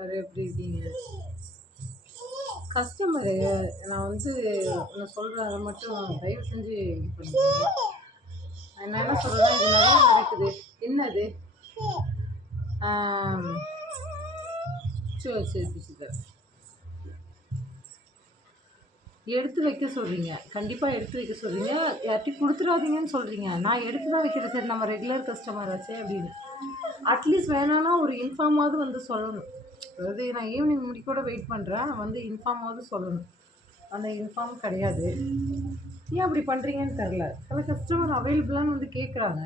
எல்லாரும் எப்படி இருக்கீங்க? கஸ்டமரு நான் வந்து நான் சொல்கிறேன், அதை மட்டும் தயவு செஞ்சு இது பண்ணுங்க. நான் என்ன சொல்கிறேன்னா, இது நிறைய நடக்குது. என்னது? சரி சரி பிடிச்சிக்க. எடுத்து வைக்க சொல்கிறீங்க, கண்டிப்பாக எடுத்து வைக்க சொல்கிறீங்க. யார்ட்டையும் கொடுத்துடாதீங்கன்னு சொல்கிறீங்க. நான் எடுத்து தான் வைக்கிறேன். சரி, நம்ம ரெகுலர் கஸ்டமர் ஆச்சே அப்படின்னு. அட்லீஸ்ட் வேணான்னா ஒரு இன்ஃபார்மாவது வந்து சொல்லணும். அதாவது நான் ஈவினிங் முடி கூட வெயிட் பண்ணுறேன், வந்து இன்ஃபார்மாவது சொல்லணும். அந்த இன்ஃபார்ம் கிடையாது. ஏன் அப்படி பண்ணுறீங்கன்னு தெரில. சில கஸ்டமர் அவைலபிளான்னு வந்து கேட்குறாங்க.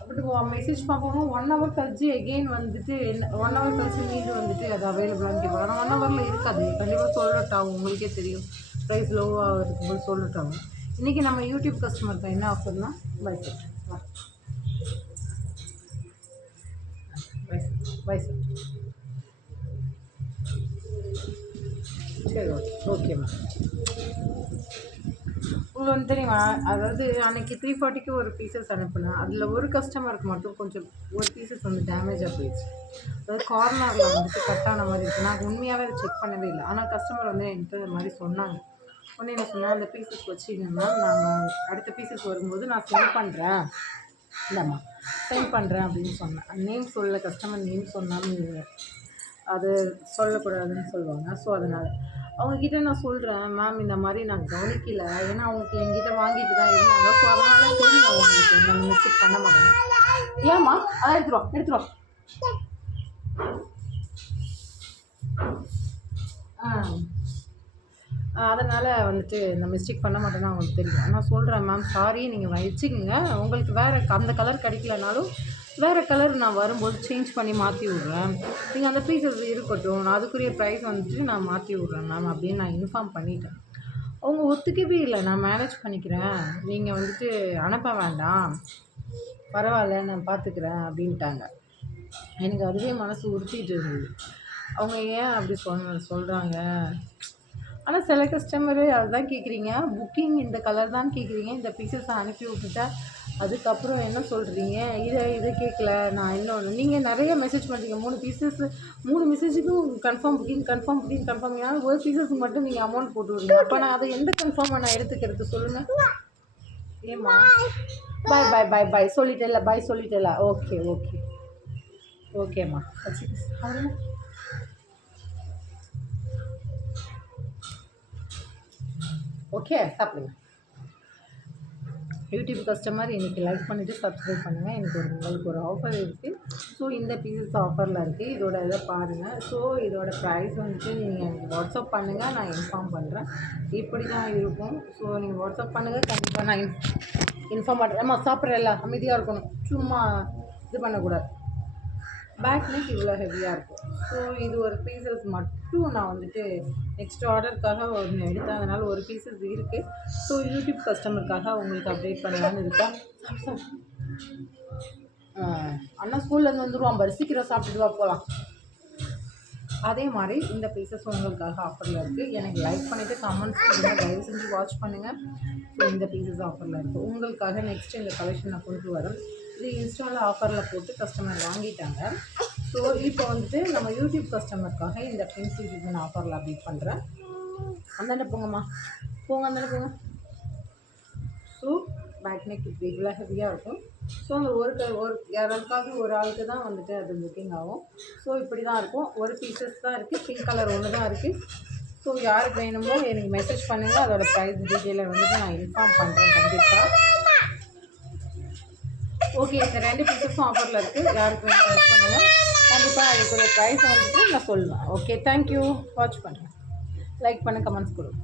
அப்படி மெசேஜ் பார்ப்போம், 1 ஹவர் கழிச்சு எகெயின் வந்துட்டு 1 ஹவர் கழிச்சு மீண்டும் வந்துட்டு அது அவைலபிளான்னு கேட்பாங்க. ஆனால் 1 ஹவரில் இருக்காது. கண்டிப்பாக சொல்லட்டாகும், உங்களுக்கே தெரியும். ப்ரைஸ் லோவாக இருக்கும்போது சொல்லட்டாகும். இன்றைக்கி நம்ம யூடியூப் கஸ்டமருக்கு என்ன ஆஃபர்னால் பை செட் பை செட். சரி, ஓகேம்மா. உங்களுக்கு வந்து தெரியுமா, அதாவது அன்றைக்கி 340க்கு ஒரு பீசஸ் அனுப்புனேன். அதில் ஒரு கஸ்டமருக்கு மட்டும் கொஞ்சம் ஒரு பீசஸ் வந்து டேமேஜாக போயிடுச்சு. அதாவது கார்னரில் வந்துட்டு கட்டான மாதிரி இருக்குது. நான் உண்மையாகவே அதை செக் பண்ணவே இல்லை. ஆனால் கஸ்டமர் வந்து என்கிட்ட இந்த மாதிரி சொன்னாங்க. உடனே என்ன சொன்னால், அந்த பீசஸ் வச்சுங்கன்னா நாங்கள் அடுத்த பீசஸ் வரும்போது நான் சென்ட் பண்ணுறேன், இல்லைம்மா சென்ட் பண்ணுறேன் அப்படின்னு சொன்னேன். நேம் சொல்ல, கஸ்டமர் நேம் சொன்னாலும் அது சொல்லக்கூடாதுன்னு சொல்லுவாங்க. ஸோ அதனால் அவங்கக்கிட்ட நான் சொல்கிறேன், மேம் இந்த மாதிரி நான் கவனிக்கல, ஏன்னா அவங்க என்கிட்ட வாங்கிட்டு தான் இருந்தாங்க. ஸோ அதனால் தெரியும் அவங்களுக்கு, நான் மிஸ்டேக் பண்ண மாட்டேங்க. ஏம்மா அதை எடுத்துருவோம். அதனால் வந்துட்டு நான் மிஸ்டேக் பண்ண மாட்டேன்னு அவங்களுக்கு தெரியும். நான் சொல்கிறேன், மேம் சாரி, நீங்கள் வச்சுக்கோங்க, உங்களுக்கு வேறு அந்த கலர் கிடைக்கலனாலும் வேறு கலர் நான் வரும்போது சேஞ்ச் பண்ணி மாற்றி விட்றேன். நீங்கள் அந்த பீஸஸ் இருக்கட்டும், நான் அதுக்குரிய ப்ரைஸ் வந்துட்டு நான் மாற்றி விட்றேன் மேம் அப்படின்னு நான் இன்ஃபார்ம் பண்ணிட்டேன். அவங்க ஒத்துக்கவே இல்லை. நான் மேனேஜ் பண்ணிக்கிறேன், நீங்கள் வந்துட்டு அனுப்ப வேண்டாம், பரவாயில்ல நான் பார்த்துக்கிறேன் அப்படின்ட்டாங்க. எனக்கு அதுவே மனசு உறுத்திட்டு இருந்தது. அவங்க ஏன் அப்படி சொல்கிறாங்க? ஆனால் சில கஸ்டமரு அதுதான் கேட்குறீங்க, புக்கிங் இந்த கலர் தான் கேட்குறீங்க, இந்த பீசஸை அனுப்பி விட்டுட்டா அதுக்கப்புறம் என்ன சொல்கிறீங்க, இதை கேட்கல. நான் இன்னொன்று, நீங்கள் நிறைய மெசேஜ் பண்ணுறீங்க, 3 மெசேஜுக்கும் கன்ஃபார்ம் புக்கிங் ஏன்னா ஒரு பீசஸுக்கு மட்டும் நீங்கள் அமௌண்ட் போட்டு விடுங்க. அப்போ நான் அதை எந்த கன்ஃபார்மாக நான் எடுத்துக்கிறது சொல்லுங்கள்? ஏம்மா பாய் சொல்லிட்டேல. ஓகேம்மா வச்சுக்க. ஓகே, சாப்பிடுங்க. யூடியூப் கஸ்டமர் இன்றைக்கி லைக் பண்ணிவிட்டு சப்ஸ்கிரைப் பண்ணுங்கள். உங்களுக்கு ஒரு ஆஃபர் இருக்குது. ஸோ இந்த பீசஸ் ஆஃபரில் இருக்குது. இதோட இதை பாருங்கள். ஸோ இதோட ப்ரைஸ் வந்துட்டு நீங்கள் வாட்ஸ்அப் பண்ணுங்கள், நான் இன்ஃபார்ம் பண்ணுறேன். இப்படி தான் இருக்கும். ஸோ நீங்கள் வாட்ஸ்அப் பண்ணுங்கள், கண்டிப்பாக நான் இன்ஃபார்ம் பண்ணுறேன். நம்ம சாப்பிட்றல அமைதியாக இருக்கணும், சும்மா இது பண்ணக்கூடாது. பேக் நெக் இவ்வளோ ஹெவியாக இருக்கும். ஸோ இது ஒரு பீசஸ் மட்டும் நான் வந்துட்டு நெக்ஸ்ட் ஆர்டருக்காக ஒன்று எடுத்தேன். அதனால் ஒரு பீசஸ் இருக்குது. ஸோ யூடியூப் கஸ்டமருக்காக உங்களுக்கு அப்டேட் பண்ணலான்னு இருக்கேன். அண்ணா ஸ்கூல்லேருந்து வந்துடுவான், சீக்கிரம் சாப்பிட்டுட்டு வா போகலாம். அதே மாதிரி இந்த பீசஸ் உங்களுக்காக ஆஃபரில் இருக்குது. எனக்கு லைக் பண்ணிவிட்டு கமெண்ட்ஸ் கொடுங்க, தயவு செஞ்சு வாட்ச் பண்ணுங்கள். ஸோ இந்த பீசஸ் ஆஃபரில் இருக்குது. உங்களுக்காக நெக்ஸ்ட் இந்த கலெக்ஷன் நான் கொண்டு வரேன். இது இன்ஸ்டாவில் ஆஃபரில் போட்டு கஸ்டமர் வாங்கிட்டாங்க. ஸோ இப்போ வந்துட்டு நம்ம யூடியூப் கஸ்டமருக்காக இந்த பிங்க் பீசஸ் நான் ஆஃபரில் அப்டேட் பண்ணுறேன். அந்தாண்ட போங்கம்மா, அந்தாண்ட போங்க. ஸோ பேக் நெக் இப்படி இவ்வளோ ஹெவியாக இருக்கும். ஸோ அந்த யாராருக்காவது ஒரு ஆளுக்கு தான் வந்துட்டு அது புக்கிங் ஆகும். ஸோ இப்படி தான் இருக்கும். ஒரு பீசஸ் தான் இருக்குது, பிங்க் கலர் ஒன்று தான் இருக்குது. ஸோ யாருக்கு வேணுமோ எனக்கு மெசேஜ் பண்ணுங்கள். அதோட ப்ரைஸ் டீட்டெயிலை வந்துட்டு நான் இன்ஃபார்ம் பண்ணுறேன் கண்டிப்பாக. ஓகே, இந்த 2 பீசஸும் ஆஃபரில் இருக்குது. யாருக்கு வேணும் புக் பண்ணுங்கள். கண்டிப்பாக அதுக்குரிய ப்ரைஸ் வந்துட்டு நான் சொல்லுவேன். Okay, thank you. வாட்ச் பண்ணுறேன், லைக் பண்ண, கமெண்ட்ஸ் கொடுங்க.